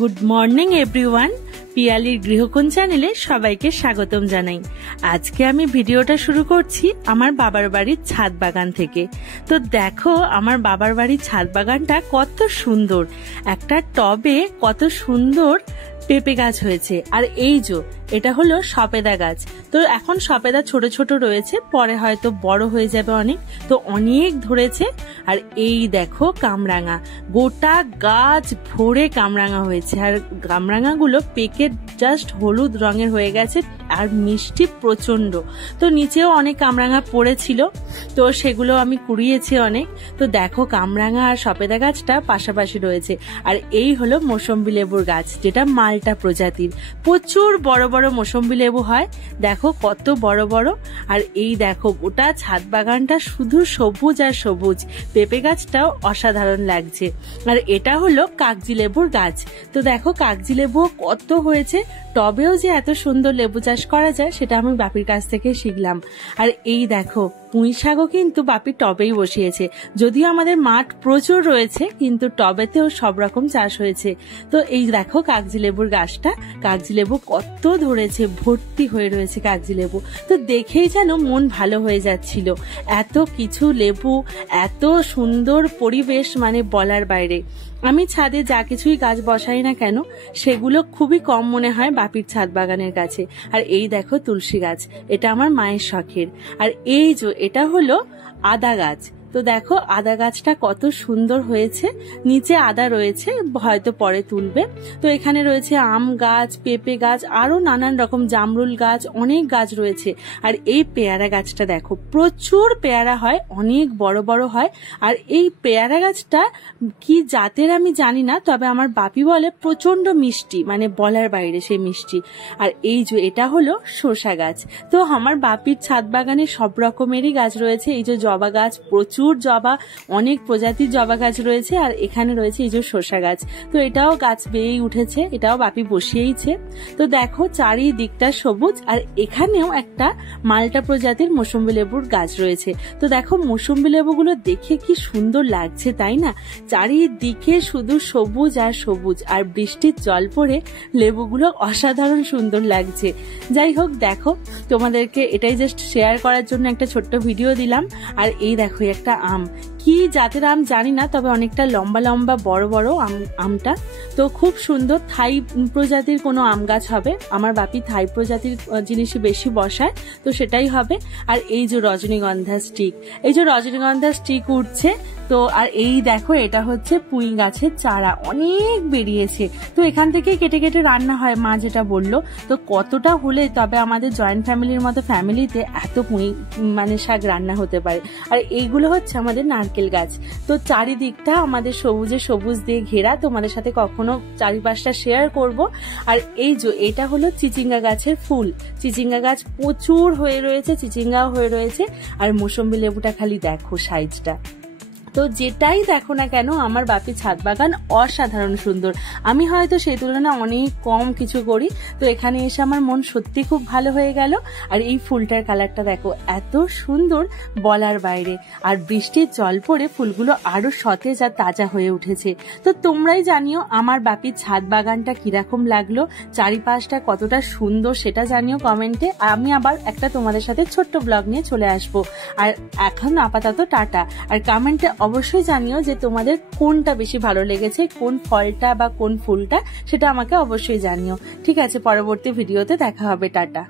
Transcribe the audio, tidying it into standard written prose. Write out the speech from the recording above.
Good morning everyone, পিয়ালির গৃহকোণ চ্যানেলে সবাইকে স্বাগতম জানাই। আজকে আমি ভিডিওটা শুরু করছি আমার বাবার বাড়ির ছাদ বাগান থেকে। তো দেখো আমার বাবার বাড়ির ছাদ বাগানটা কত সুন্দর, একটা টবে কত সুন্দর পেঁপে গাছ হয়েছে। আর এই যে এটা হলো সপেদা গাছ। তো এখন সপেদা ছোট ছোট রয়েছে, পরে হয়তো বড় হয়ে যাবে অনেক। তো অনেক ধরেছে। আর এই দেখো কামরাঙা, গোটা গাছ ভরে কামরাঙা হয়েছে। আর কামরাঙা গুলো পেকে জাস্ট হলুদ রঙের হয়ে গেছে আর মিষ্টি প্রচন্ড। তো নিচেও অনেক কামরাঙা পড়েছিল, তো সেগুলো আমি কুড়িয়েছি অনেক। তো দেখো কামরাঙা আর সপেদা গাছটা পাশাপাশি রয়েছে। আর এই হলো মৌসম্বি লেবুর গাছ, যেটা মালটা প্রজাতির। প্রচুর বড় বড় মৌসম্বি লেবু হয়, দেখো কত বড় বড়। আর এই দেখো গোটা ছাদ বাগানটা শুধু সবুজ আর সবুজ। পেঁপে গাছটাও অসাধারণ লাগছে। আর এটা হলো কাগজি লেবুর গাছ। তো দেখো কাগজি লেবু কত হয়েছে। টবেও যে এত সুন্দর লেবু চাষ করা যায় সেটা আমি বাপির কাছ থেকে শিখলাম। আর এই দেখো পুঁই শাকও কিন্তু বাপি টবেই বসিয়েছে। যদিও আমাদের মাঠ প্রচুর রয়েছে, কিন্তু টবেতেও সব রকম চাষ হয়েছে। তো এই দেখো কাগজি লেবুর গাছটা, কাগজি লেবু কত ধরেছে, ভর্তি হয়ে রয়েছে কাগজি লেবু। তো দেখেই যেন মন ভালো হয়ে যাচ্ছিল। এত কিছু লেবু, এত সুন্দর পরিবেশ, মানে বলার বাইরে। আমি ছাদে যা কিছুই গাছ বসাই না কেন, সেগুলো খুবই কম মনে হয় বাপির ছাদ বাগানের কাছে। আর এই দেখো তুলসী গাছ, এটা আমার মায়ের শখের। আর এই যে এটা হলো আদা গাছ। তো দেখো আদা গাছটা কত সুন্দর হয়েছে। নিচে আদা রয়েছে, হয়তো পরে তুলবে। তো এখানে রয়েছে আম গাছ, পেঁপে গাছ, আরো নানান রকম জামরুল গাছ, অনেক গাছ রয়েছে। আর এই পেয়ারা গাছটা দেখো, প্রচুর পেয়ারা হয়, অনেক বড় বড় হয়। আর এই পেয়ারা গাছটা কি জাতের আমি জানি না, তবে আমার বাপি বলে প্রচন্ড মিষ্টি, মানে বলার বাইরে সে মিষ্টি। আর এই যে এটা হলো শসা গাছ। তো আমার বাপির ছাদ বাগানে সব রকমেরই গাছ রয়েছে। এই যে জবা গাছ, প্রচুর জবা, অনেক প্রজাতির জবা গাছ রয়েছে। আর এখানে রয়েছে এই যে শসা গাছ। তো এটাও গাছ বেয়েই উঠেছে, এটাও বাপি বসিয়েইছে। তো দেখো চারিদিকটা সবুজ। আর এখানেও একটা মালটা প্রজাতির মৌসম্বি লেবুর গাছ রয়েছে। তো দেখো মৌসম্বি লেবুগুলো দেখে কি সুন্দর লাগছে, তাই না? চারিদিকে শুধু সবুজ আর সবুজ, আর বৃষ্টির জল পড়ে লেবুগুলো অসাধারণ সুন্দর লাগছে। যাই হোক, দেখো তোমাদেরকে এটাই জাস্ট শেয়ার করার জন্য একটা ছোট্ট ভিডিও দিলাম। আর এই দেখো একটা আম, কি জাতের আম জানি না, তবে অনেকটা লম্বা লম্বা বড় বড় আমটা। তো খুব সুন্দর, থাই প্রজাতির কোনো আম গাছ হবে। আমার বাপি থাই প্রজাতির জিনিসই বেশি বসায়, তো সেটাই হবে। আর এই যে রজনীগন্ধা স্টিক, এই যে রজনীগন্ধা স্টিক উঠছে। তো আর এই দেখো এটা হচ্ছে পুঁই গাছের চারা, অনেক বেরিয়েছে। তো এখান থেকে কেটে কেটে রান্না হয়, মা যেটা বললো। তো কতটা হলে তবে আমাদের জয়েন্ট ফ্যামিলির মতো ফ্যামিলিতে এত পুঁই মানে শাক রান্না হতে পারে। আর এইগুলো হচ্ছে আমাদের নারকেল গাছ। তো চারিদিকটা আমাদের সবুজে সবুজ দিয়ে ঘেরা, তোমাদের সাথে কখনো চারিপাশটা শেয়ার করব। আর এই যে এটা হলো চিচিঙ্গা গাছের ফুল। চিচিঙ্গা গাছ প্রচুর হয়ে রয়েছে, চিচিঙ্গাও হয়ে রয়েছে। আর মৌসম্বি লেবুটা খালি দেখো সাইজটা। তো যেটাই দেখো না কেন আমার বাপির ছাদ বাগান অসাধারণ সুন্দর। আমি হয়তো সেই তুলনায় অনেক কম কিছু করি, তো এখানে এসে আমার মন সত্যি খুব ভালো হয়ে গেল। আর এই ফুলটার কালারটা দেখো এত সুন্দর, বলার বাইরে। আর বৃষ্টির জল পড়ে ফুলগুলো আরো সতেজ আর তাজা হয়ে উঠেছে। তো তোমরাই জানিও আমার বাপির ছাদ বাগানটা কিরকম লাগলো, চারিপাশটা কতটা সুন্দর সেটা জানিও কমেন্টে। আমি আবার একটা তোমাদের সাথে ছোট্ট ব্লগ নিয়ে চলে আসবো। আর এখন আপাতত টাটা। আর কমেন্টে অবশ্যই জানিও যে তোমাদের কোনটা বেশি ভালো লেগেছে, কোন ফলটা বা কোন ফুলটা, সেটা আমাকে অবশ্যই জানিও। ঠিক আছে, পরবর্তী ভিডিওতে দেখা হবে। টাটা।